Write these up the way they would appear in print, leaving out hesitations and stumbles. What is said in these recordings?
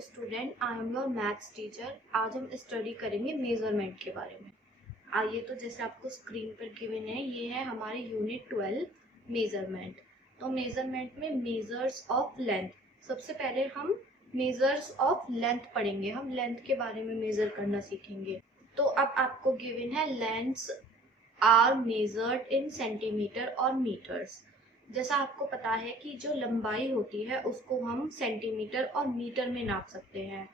Student, I am your maths teacher. आज हम study करेंगे मेजरमेंट के बारे में। आइए, तो जैसे आपको स्क्रीन पर गिवन है, ये है हमारे यूनिट 12 मेजरमेंट। तो मेजरमेंट में मेजर्स ऑफ लेंथ, सबसे पहले हम मेजर्स ऑफ लेंथ पढ़ेंगे। हम लेंथ के बारे में मेजर करना सीखेंगे। तो अब आपको गिवन है lengths are measured in centimetre और मीटर्स। जैसा आपको पता है कि जो लंबाई होती है उसको हम सेंटीमीटर और मीटर में नाप सकते हैं।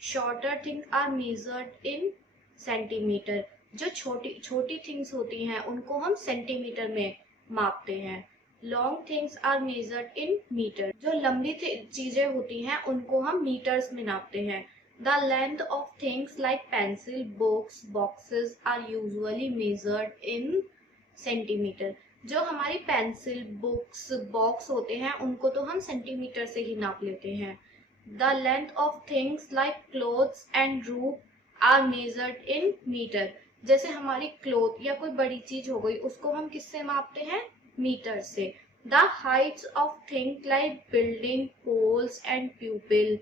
Shorter things are measured in centimetre. जो छोटी छोटी थिंग्स होती हैं उनको हम सेंटीमीटर में मापते हैं। Long things are measured in metre. जो लंबी चीजें होती हैं उनको हम मीटर्स में नापते हैं। The length of things like pencil, books, boxes are usually measured in centimeter. जो हमारी पेंसिल, बुक्स, बॉक्स होते हैं उनको तो हम सेंटीमीटर से ही नाप लेते हैं। The length of things like clothes and roof are measured in meter. जैसे हमारी क्लोथ या कोई बड़ी चीज हो गई उसको हम किससे मापते हैं? मीटर से। The heights of things like building, poles and pupil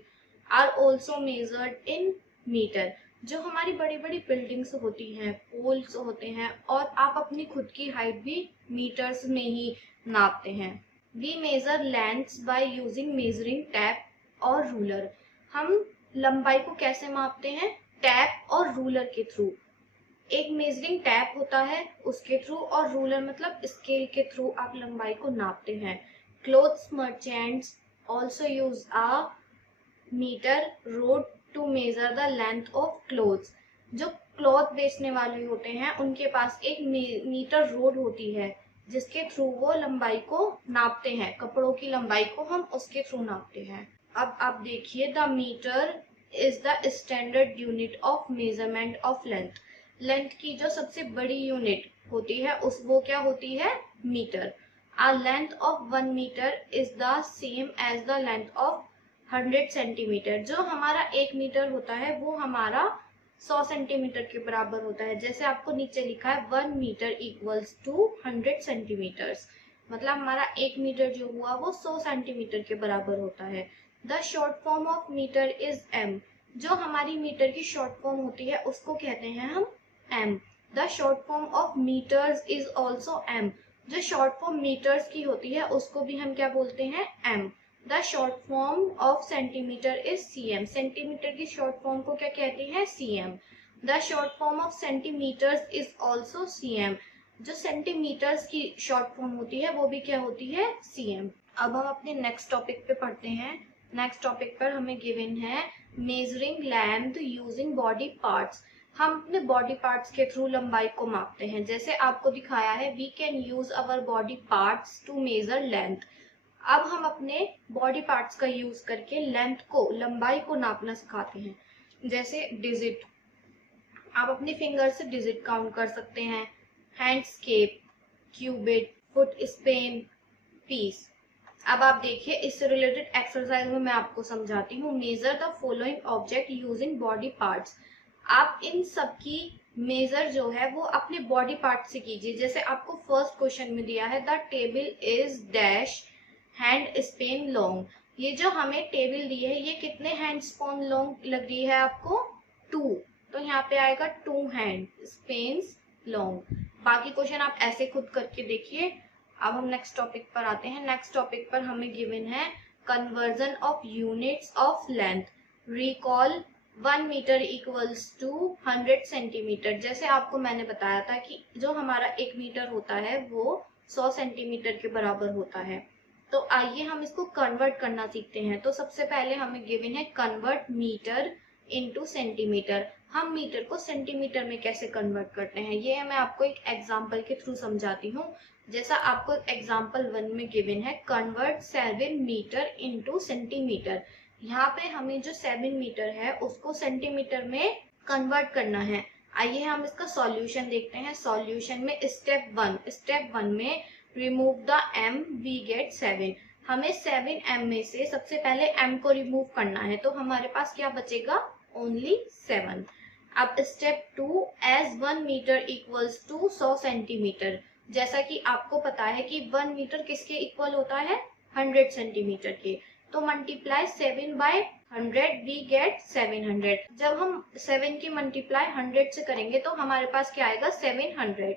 are also measured in metre. जो हमारी बड़ी बड़ी बिल्डिंग्स होती हैं, पोल्स होते हैं, और आप अपनी खुद की हाइट भी मीटर्स में ही नापते हैं। We measure lengths by using measuring tape और रूलर। हम लंबाई को कैसे मापते हैं? टैप और रूलर के थ्रू। एक मेजरिंग टैप होता है उसके थ्रू, और रूलर मतलब स्केल के थ्रू आप लंबाई को नापते हैं। Clothes merchants also use a metre rod to measure the length of clothes. जो क्लॉथ बेचने वाले होते हैं उनके पास एक मीटर रोड होती है जिसके थ्रू वो लंबाई को नापते हैं। कपड़ों की लंबाई को हम उसके थ्रू नापते हैं। अब आप देखिए, the metre is the standard unit of measurement of length. Length की जो सबसे बड़ी यूनिट होती है वो क्या होती है? Metre. A length of 1 metre is the same as the length of 100 centimetre. जो हमारा 1 मीटर होता है वो हमारा 100 सेंटीमीटर के बराबर होता है। जैसे आपको नीचे लिखा है 1 मीटर इक्वल्स टू 100 सेंटीमीटर्स, मतलब हमारा 1 मीटर जो हुआ वो 100 सेंटीमीटर के बराबर होता है। The short form of metre is M. जो हमारी मीटर की शॉर्ट फॉर्म होती है उसको कहते हैं हम M. The short form of metres is also M. जो शॉर्ट फॉर्म मीटर्स की होती है उसको भी हम क्या बोलते हैं? M. The short form of centimetre is cm। Centimetre की शॉर्ट फॉर्म को क्या कहते हैं? cm। The short form of centimetres is also cm। जो सेंटीमीटर्स की शॉर्ट फॉर्म होती है वो भी क्या होती है? cm। अब हम अपने नेक्स्ट टॉपिक पे पढ़ते हैं। नेक्स्ट टॉपिक पर हमें गिवन है measuring length using body parts. हम अपने बॉडी पार्ट्स के थ्रू लंबाई को मापते हैं। जैसे आपको दिखाया है, we can use our body parts to measure length. अब हम अपने बॉडी पार्ट्स का यूज करके लेंथ को, लंबाई को नापना सिखाते हैं। जैसे डिजिट, आप अपने फिंगर से डिजिट काउंट कर सकते हैं। Landscape, qubit, foot Spain, piece. अब आप देखिए, इससे रिलेटेड एक्सरसाइज में मैं आपको समझाती हूँ। Measure the following object using body parts. आप इन सब की मेजर जो है वो अपने बॉडी पार्ट से कीजिए। जैसे आपको फर्स्ट क्वेश्चन में दिया है, the table is dash hand Spain long. ये जो हमें टेबल दी है ये कितने हैंड स्पेन लॉन्ग लग रही है आपको? 2। तो यहाँ पे आएगा 2 हैंड स्पेन्स लॉन्ग। बाकी क्वेश्चन आप ऐसे खुद करके देखिए। अब हम नेक्स्ट टॉपिक पर आते हैं। नेक्स्ट टॉपिक पर हमें गिवन है conversion of units of length. Recall 1 metre equals to 100 centimetre. जैसे आपको मैंने बताया था कि जो हमारा 1 मीटर होता है वो 100 सेंटीमीटर के बराबर होता है। तो आइए हम इसको कन्वर्ट करना सीखते हैं। तो सबसे पहले हमें गिवन है कन्वर्ट मीटर इनटू सेंटीमीटर। हम मीटर को सेंटीमीटर में कैसे कन्वर्ट करते हैं ये मैं आपको एक एग्जांपल के थ्रू समझाती हूँ। जैसा आपको एग्जांपल 1 में गिवन है, कन्वर्ट 7 मीटर इनटू सेंटीमीटर। यहाँ पे हमें जो 7 मीटर है उसको सेंटीमीटर में कन्वर्ट करना है। आइए हम इसका सॉल्यूशन देखते हैं। सॉल्यूशन में स्टेप 1 में remove the m, we get 7। हमें 7m में से सबसे पहले m को रिमूव करना है, तो हमारे पास क्या बचेगा? ओनली 7। अब step 2, as 1 metre equals to 100 centimetre. जैसा कि आपको पता है कि 1 मीटर किसके इक्वल होता है? 100 सेंटीमीटर के। तो मल्टीप्लाई 7 बाय 100 वी गेट 700। जब हम 7 की मल्टीप्लाई 100 से करेंगे तो हमारे पास क्या आएगा 700।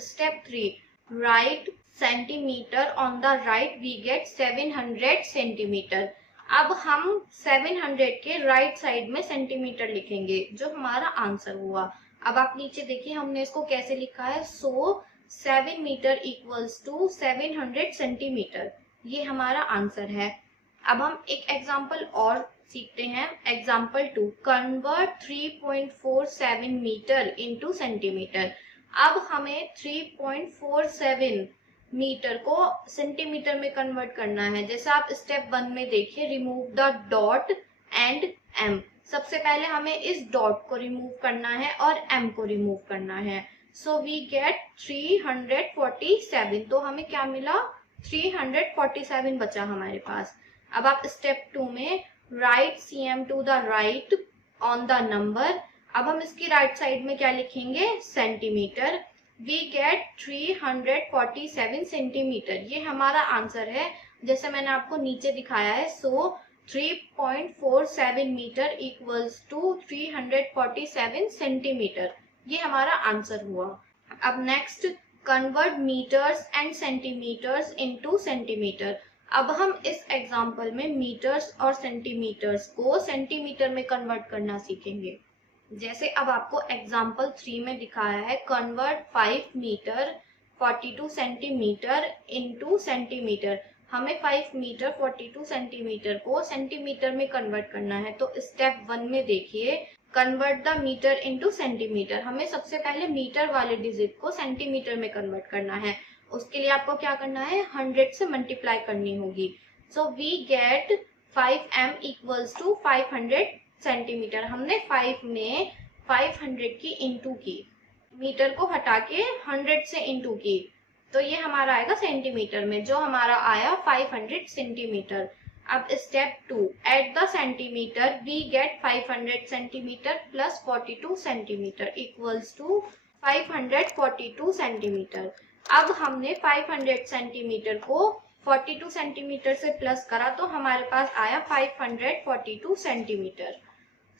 Step 3, write centimetre on the right we get 700 centimetre. अब हम 700 के राइट साइड में सेंटीमीटर लिखेंगे जो हमारा आंसर हुआ। अब आप नीचे देखिए हमने इसको कैसे लिखा है, सो 7 मीटर इक्वल्स टू 700 सेंटीमीटर, ये हमारा आंसर है। अब हम एक एग्जाम्पल और सीखते हैं। Example 2, convert 3.47 metre into centimetre. अब हमें 3.47 मीटर को सेंटीमीटर में कन्वर्ट करना है। जैसे आप स्टेप 1 में देखिए, remove the dot and M. सबसे पहले हमें इस डॉट को रिमूव करना है और एम को रिमूव करना है। So we get 347। तो हमें क्या मिला, 347 बचा हमारे पास। अब आप स्टेप 2 में write cm to the right on the number. अब हम इसकी राइट साइड में क्या लिखेंगे, सेंटीमीटर। वी गेट 347 सेंटीमीटर, ये हमारा आंसर है जैसे मैंने आपको नीचे दिखाया है। So 3.47 metre equals to 347 centimetre, ये हमारा आंसर हुआ। अब next, convert metres and centimetres into centimetre. अब हम इस एग्जाम्पल में मीटर्स और सेंटीमीटर्स को सेंटीमीटर में कन्वर्ट करना सीखेंगे। जैसे अब आपको एग्जाम्पल 3 में दिखाया है, convert 5 metre 42 centimetre into centimetre. हमें 5 मीटर 42 सेंटीमीटर को सेंटीमीटर में कन्वर्ट करना है। तो स्टेप 1 में देखिए, convert the metre into centimetre. हमें सबसे पहले मीटर वाले डिजिट को सेंटीमीटर में कन्वर्ट करना है। उसके लिए आपको क्या करना है, 100 से मल्टीप्लाई करनी होगी। So we get 5m equals to 500 centimetre. हमने 5 में 500 की इंटू की, मीटर को हटा के 100 से इंटू की, तो ये हमारा आएगा सेंटीमीटर में, जो हमारा आया 500 सेंटीमीटर। अब step 2, at the centimetre we get 500 centimetre plus 42 centimetre equals to 542 centimetre. अब हमने 500 सेंटीमीटर को 42 सेंटीमीटर से प्लस करा तो हमारे पास आया 542 सेंटीमीटर।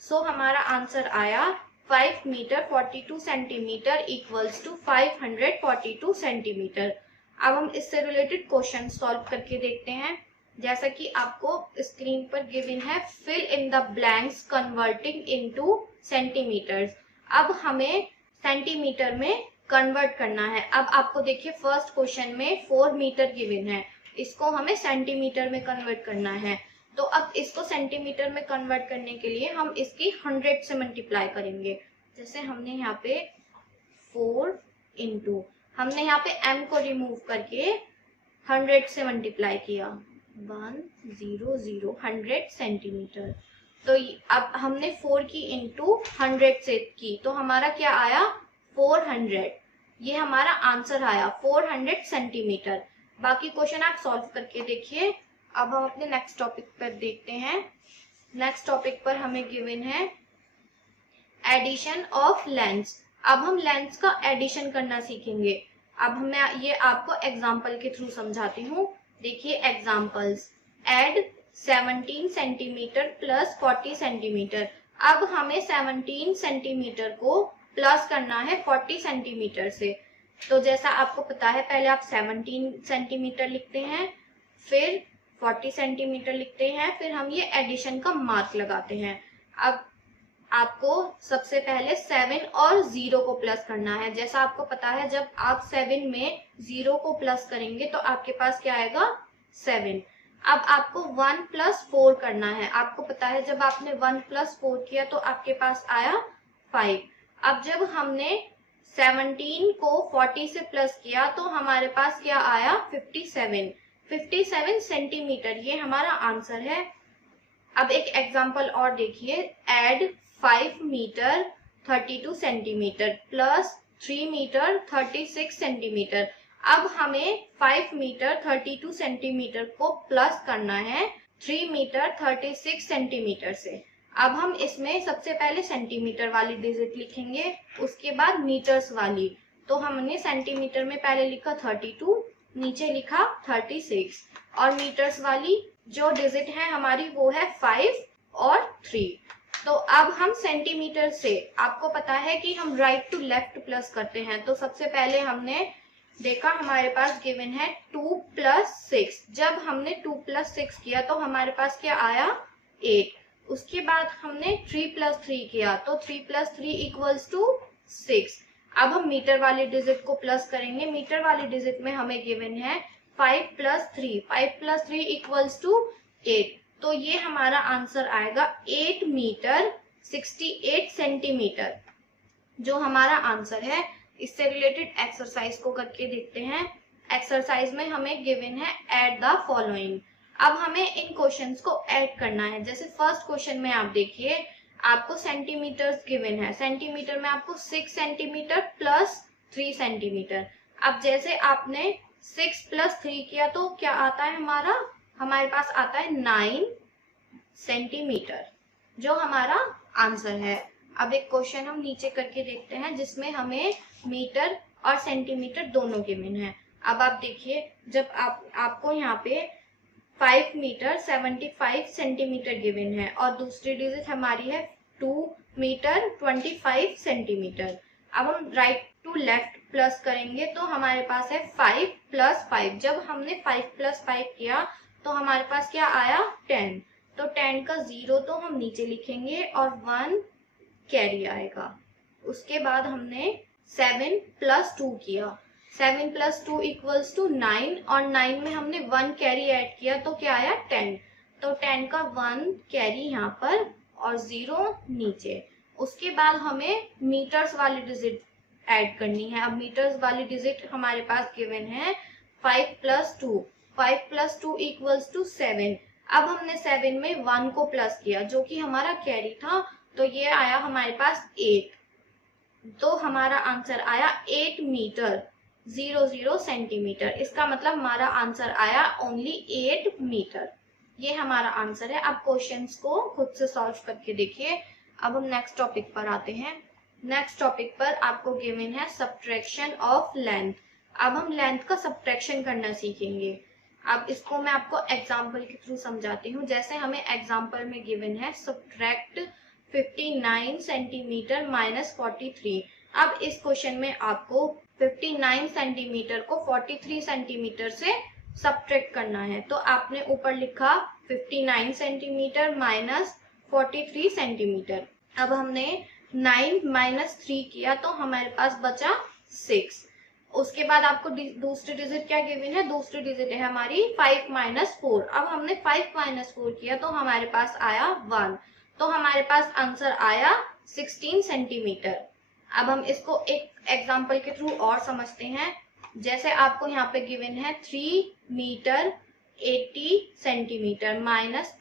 सो हमारा आंसर आया 5 metre 42 centimetre equals to 542 centimetre. अब हम इससे रिलेटेड क्वेश्चन सॉल्व करके देखते हैं। जैसा कि आपको स्क्रीन पर गिवन है, fill in the blanks converting into centimetres. अब हमें सेंटीमीटर में कन्वर्ट करना है। अब आपको देखिए फर्स्ट क्वेश्चन में 4 मीटर गिवन है, इसको हमें सेंटीमीटर में कन्वर्ट करना है। तो अब इसको सेंटीमीटर में कन्वर्ट करने के लिए हम इसकी 100 से मल्टीप्लाई करेंगे। जैसे हमने यहाँ पे 4 इंटू, हमने यहाँ पे m को रिमूव करके 100 से मल्टीप्लाई किया, 100 सेंटीमीटर। तो अब हमने 4 की इंटू 100 से की तो हमारा क्या आया 400, ये हमारा आंसर आया 400 सेंटीमीटर। बाकी क्वेश्चन आप सॉल्व करके देखिए। अब हम अपने नेक्स्ट टॉपिक पर देखते हैं। नेक्स्ट टॉपिक पर हमें गिवन है एडिशन ऑफ लेंस। अब हम लेंस का एडिशन करना सीखेंगे। अब मैं ये आपको एग्जाम्पल के थ्रू समझाती हूँ। देखिए examples, add 17 centimetre plus 40 centimetre. अब हमें 17 सेंटीमीटर को प्लस करना है 40 सेंटीमीटर से। तो जैसा आपको पता है, पहले आप 17 सेंटीमीटर लिखते हैं, फिर 40 सेंटीमीटर लिखते हैं, फिर हम ये एडिशन का मार्क लगाते हैं। अब आपको सबसे पहले 7 और 0 को प्लस करना है। जैसा आपको पता है, जब आप 7 में 0 को प्लस करेंगे तो आपके पास क्या आएगा 7। अब आपको 1 प्लस 4 करना है। आपको पता है जब आपने 1 प्लस 4 किया तो आपके पास आया 5। अब जब हमने 17 को 40 से प्लस किया तो हमारे पास क्या आया 57 सेंटीमीटर, ये हमारा आंसर है। अब एक एग्जांपल और देखिए, add 5 metre 32 centimetre plus 3 metre 36 centimetre. अब हमें 5 मीटर 32 सेंटीमीटर को प्लस करना है 3 मीटर 36 सेंटीमीटर से। अब हम इसमें सबसे पहले सेंटीमीटर वाली डिजिट लिखेंगे, उसके बाद मीटर्स वाली। तो हमने सेंटीमीटर में पहले लिखा 32, नीचे लिखा 36, और मीटर्स वाली जो डिजिट है हमारी वो है 5 और 3। तो अब हम सेंटीमीटर से, आपको पता है कि हम राइट टू लेफ्ट प्लस करते हैं, तो सबसे पहले हमने देखा हमारे पास गिवन है 2 + 6। जब हमने 2 + 6 किया तो हमारे पास क्या आया 8। उसके बाद हमने 3 + 3 किया तो 3 + 3 = 6। अब हम मीटर वाले डिजिट को प्लस करेंगे। मीटर वाले डिजिट में हमें गिवन है 5 + 3, 5 + 3 = 8। तो ये हमारा आंसर आएगा 8 मीटर 68 सेंटीमीटर, जो हमारा आंसर है। इससे रिलेटेड एक्सरसाइज को करके देखते हैं। एक्सरसाइज में हमें गिवन है ऐड द फॉलोइंग। अब हमें इन क्वेश्चंस को ऐड करना है। जैसे फर्स्ट क्वेश्चन में आप देखिए, आपको सेंटीमीटर्स गिवन है। सेंटीमीटर में आपको 6 सेंटीमीटर + 3 सेंटीमीटर। अब जैसे आपने 6 + 3 किया तो क्या आता है हमारे पास आता है 9 सेंटीमीटर, जो हमारा आंसर है। अब एक क्वेश्चन हम नीचे करके देखते हैं जिसमें हमें मीटर और सेंटीमीटर दोनों गिवन है। अब आप देखिए, जब आपको यहाँ पे 5 मीटर 75 सेंटीमीटर गिवन है और दूसरी डिजिट हमारी है 2 मीटर 25 सेंटीमीटर। अब हम राइट टू लेफ्ट प्लस करेंगे तो हमारे पास है 5 + 5। जब हमने 5 + 5 किया तो हमारे पास क्या आया 10। तो 10 का 0 तो हम नीचे लिखेंगे और 1 कैरी आएगा। उसके बाद हमने 7 + 2 किया। 7 + 2 = 9 और 9 में हमने 1 कैरी ऐड किया तो क्या आया 10। तो 10 का 1 कैरी यहाँ पर और 0 नीचे। उसके बाद हमें मीटर्स वाली डिजिट ऐड करनी है। अब मीटर्स वाली डिजिट हमारे पास गिवन है 5 + 2। 5 + 2 = 7। अब हमने 7 में 1 को प्लस किया जो कि हमारा कैरी था, तो ये आया हमारे पास 8। तो हमारा आंसर आया 8 मीटर 00 सेंटीमीटर। इसका मतलब हमारा आंसर आया ओनली 8 मीटर। ये हमारा आंसर है। अब क्वेश्चंस को खुद से सॉल्व करके देखिए। अब हम नेक्स्ट टॉपिक पर आते हैं। नेक्स्ट टॉपिक पर आपको गिवन है सब्ट्रैक्शन ऑफ लेंथ। अब हम लेंथ का सब्ट्रैक्शन करना सीखेंगे। अब इसको मैं आपको एग्जाम्पल के थ्रू समझाती हूँ। जैसे हमें एग्जाम्पल में गिवन है सब्ट्रैक्ट 59 सेंटीमीटर - 43। अब इस क्वेश्चन में आपको 59 सेंटीमीटर को 43 सेंटीमीटर से सब्ट्रैक्ट करना है। तो आपने ऊपर लिखा 59 सेंटीमीटर - 43 सेंटीमीटर। अब हमने 9 - 3 किया तो हमारे पास बचा 6। उसके बाद आपको दूसरी डिजिट क्या गिवन है, दूसरी डिजिट है हमारी 5 - 4। अब हमने 5 - 4 किया तो हमारे पास आया 1। तो हमारे पास आंसर आया 16 सेंटीमीटर। अब हम इसको एक एग्जांपल के थ्रू और समझते हैं। जैसे आपको यहाँ पे गिवन है 3 मीटर 80 सेंटीमीटर -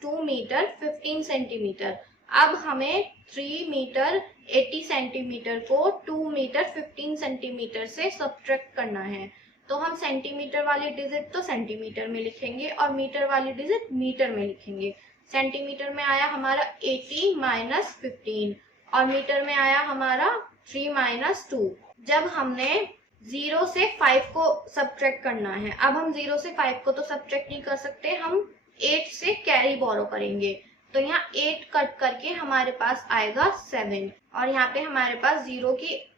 2 मीटर 15 सेंटीमीटर। अब हमें 3 मीटर 80 सेंटीमीटर को 2 मीटर 15 सेंटीमीटर से सब्ट्रैक्ट करना है। तो हम सेंटीमीटर वाली डिजिट तो सेंटीमीटर में लिखेंगे और मीटर वाली डिजिट मीटर में लिखेंगे। सेंटीमीटर में आया हमारा 80 - 15 और मीटर में आया हमारा 3 - 2। जब हमने 0 से 5 को सब्ट्रैक्ट करना है, अब हम 0 से 5 को तो सब्ट्रैक्ट नहीं कर सकते, हम 8 से कैरी बोरो करेंगे। तो यहाँ 8 कट करके हमारे पास आएगा 7 और यहाँ पे हमारे पास 0 की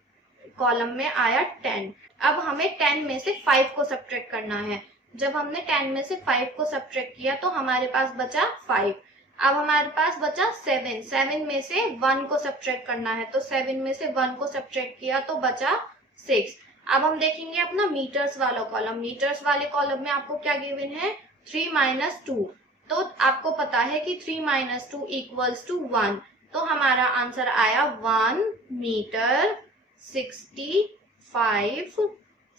कॉलम में आया 10। अब हमें 10 में से 5 को सब्ट्रैक्ट करना है। जब हमने 10 में से 5 को सब्ट्रैक्ट किया तो हमारे पास बचा 5। अब हमारे पास बचा 7। 7 में से 1 को सब्ट्रैक्ट करना है, तो 7 में से 1 को सब्ट्रैक्ट किया तो बचा 6। अब हम देखेंगे अपना मीटर्स वाला कॉलम। मीटर्स वाले कॉलम में आपको क्या गिवन है 3 - 2। तो आपको पता है कि 3 - 2 = 1। तो हमारा आंसर आया 1 मीटर 65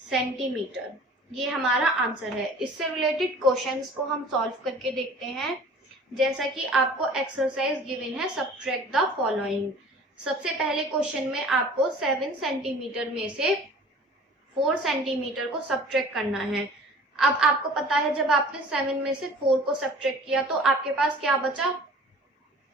सेंटीमीटर। ये हमारा आंसर है। इससे रिलेटेड क्वेश्चंस को हम सॉल्व करके देखते हैं। जैसा कि आपको एक्सरसाइज गिवन है सब्ट्रैक्ट द फॉलोइंग। सबसे पहले क्वेश्चन में आपको 7 सेंटीमीटर में से 4 सेंटीमीटर को सब्ट्रैक्ट करना है। अब आपको पता है जब आपने 7 में से 4 को सब्ट्रैक्ट किया तो आपके पास क्या बचा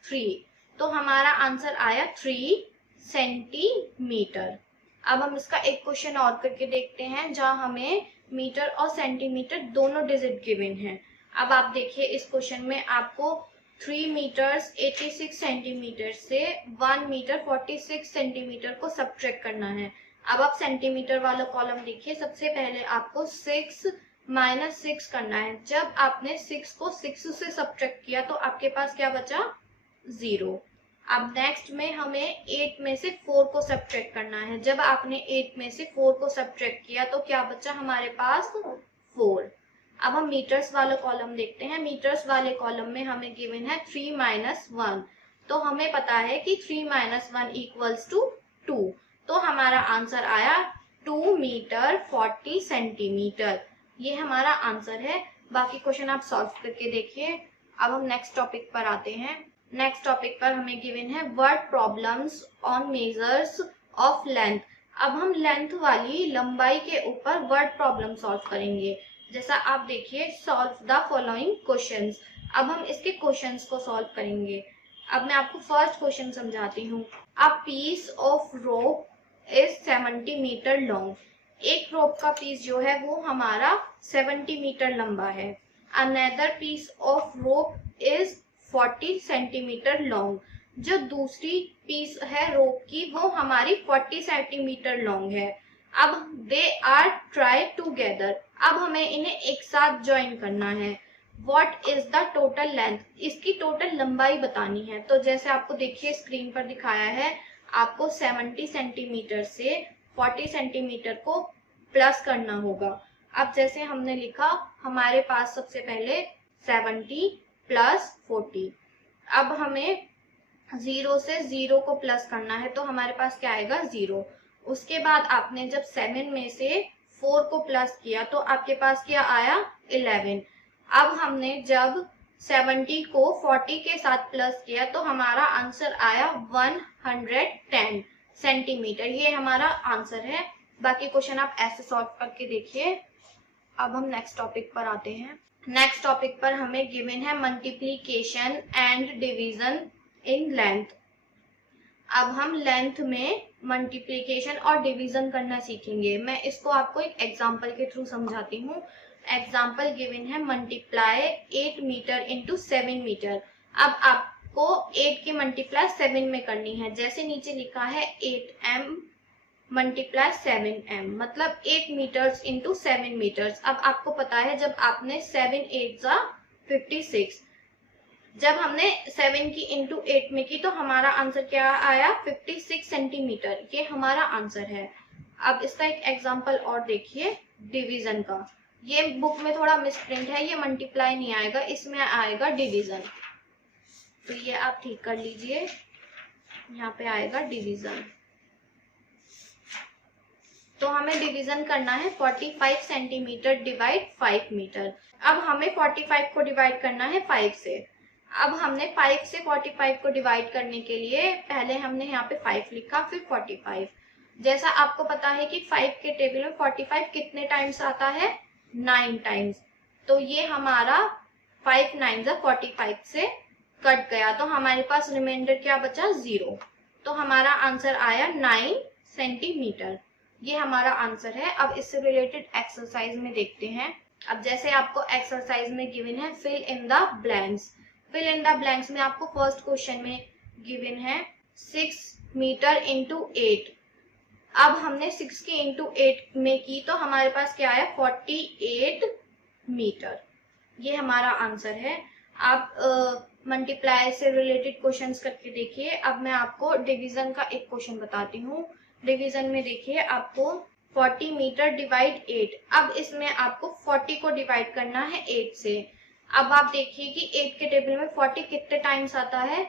3। तो हमारा आंसर आया 3 सेंटीमीटर। अब हम इसका एक क्वेश्चन और करके देखते हैं जहां हमें मीटर और सेंटीमीटर दोनों डिजिट गिवन है। अब आप देखिए इस क्वेश्चन में आपको 3 मीटर्स 86 सेंटीमीटर से 1 मीटर 46 सेंटीमीटर को सब्ट्रैक्ट करना है। अब आप सेंटीमीटर वाला कॉलम देखिए, सबसे पहले आपको 6 माइनस 6 करना है। जब आपने 6 को 6 से सब्ट्रैक्ट किया तो आपके पास क्या बचा, 0। अब नेक्स्ट में हमें 8 में से 4 को सब्ट्रैक्ट करना है। जब आपने 8 में से 4 को सब्ट्रैक्ट किया तो क्या बचा हमारे पास, 4। अब हम मीटर्स वाला कॉलम देखते हैं। मीटर्स वाले कॉलम में हमें गिवन है 3 माइनस 1, तो हमें पता है कि 3 माइनस 1 इक्वल्स टू 2, तो हमारा आंसर आया 2 मीटर 40 सेंटीमीटर। ये हमारा आंसर है। बाकी क्वेश्चन आप सॉल्व करके देखिए। अब हम नेक्स्ट टॉपिक पर आते हैं। नेक्स्ट टॉपिक पर हमें गिवन है word problems on measures of length. अब हम लेंथ वाली लंबाई के ऊपर वर्ड प्रॉब्लम सॉल्व करेंगे। जैसा आप देखिए, सॉल्व द फॉलोइंग क्वेश्चंस। अब हम इसके क्वेश्चंस को सॉल्व करेंगे। अब मैं आपको फर्स्ट क्वेश्चन समझाती हूँ। A piece of rope is 70 metre long. एक रोप का पीस जो है वो हमारा 70 मीटर लंबा है। Another piece of rope is 40 centimetre long. जो दूसरी पीस है रोप की वो हमारी 40 सेंटीमीटर लॉन्ग है। अब दे आर ट्राई टूगेदर। अब हमें इन्हें एक साथ ज्वाइन करना है। What is the total length, इसकी टोटल लंबाई बतानी है। तो जैसे आपको देखिए स्क्रीन पर दिखाया है, आपको 70 सेंटीमीटर से 40 सेंटीमीटर को प्लस करना होगा। अब जैसे हमने लिखा, हमारे पास सबसे पहले 70 प्लस 40। अब हमें 0 से 0 को प्लस करना है, तो हमारे पास क्या आएगा, 0। उसके बाद आपने जब 7 में से 4 को प्लस किया तो आपके पास क्या आया, 11। अब हमने जब 70 को 40 के साथ प्लस किया तो हमारा आंसर आया 110 सेंटीमीटर। ये हमारा आंसर है। बाकी क्वेश्चन आप ऐसे सॉल्व करके देखिए। अब हम नेक्स्ट टॉपिक पर आते हैं। नेक्स्ट टॉपिक पर हमें गिवन है multiplication and division in length. अब हम लेंथ में मल्टीप्लीकेशन और डिवीजन करना सीखेंगे। मैं इसको आपको एक एग्जांपल के थ्रू समझाती हूँ। एग्जांपल गिवन है मल्टीप्लाई 8 मीटर इंटू 7 मीटर। अब आपको 8 की मल्टीप्लाई 7 में करनी है। जैसे नीचे लिखा है 8m मल्टीप्लाई 7m, मतलब 8 मीटर्स इंटू 7 मीटर्स। अब आपको पता है जब आपने 7 8 जा 56, जब हमने 7 की इंटू 8 में की तो हमारा आंसर क्या आया, 56 सेंटीमीटर। ये हमारा आंसर है। अब इसका एक एग्जांपल और देखिए डिवीजन का। ये बुक में थोड़ा मिसप्रिंट है, ये मल्टीप्लाई नहीं आएगा, इसमें आएगा डिवीजन। तो ये आप ठीक कर लीजिए, यहाँ पे आएगा डिवीजन। तो हमें डिवीजन करना है 45 सेंटीमीटर डिवाइड 5 मीटर। अब हमें 45 को डिवाइड करना है 5 से। अब हमने 5 से 45 को डिवाइड करने के लिए पहले हमने यहाँ पे 5 लिखा, फिर 45। जैसा आपको पता है कि 5 के टेबल में 45 कितने टाइम्स आता है, 9 टाइम्स। तो ये हमारा 5 9 45 से कट गया, तो हमारे पास रिमाइंडर क्या बचा, 0। तो हमारा आंसर आया 9 सेंटीमीटर। ये हमारा आंसर है। अब इससे रिलेटेड एक्सरसाइज में देखते हैं। अब जैसे आपको एक्सरसाइज में गिवन है fill in the blanks. Fill in the blanks में आपको फर्स्ट क्वेश्चन में गिवन है 6 मीटर इंटू 8। अब हमने 6 की इंटू 8 में की तो हमारे पास क्या आया, 48 मीटर। ये हमारा आंसर है। आप मल्टीप्लाई से रिलेटेड क्वेश्चंस करके देखिए। अब मैं आपको डिवीजन का एक क्वेश्चन बताती हूँ। डिवीजन में देखिए आपको 40 मीटर डिवाइड 8। अब इसमें आपको 40 को डिवाइड करना है 8 से। अब आप देखिए कि 8 के टेबल में 40 कितने टाइम्स आता है,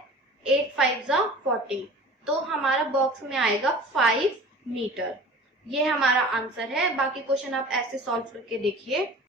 8 5 40। तो हमारा बॉक्स में आएगा 5 मीटर। ये हमारा आंसर है। बाकी क्वेश्चन आप ऐसे सॉल्व करके देखिए।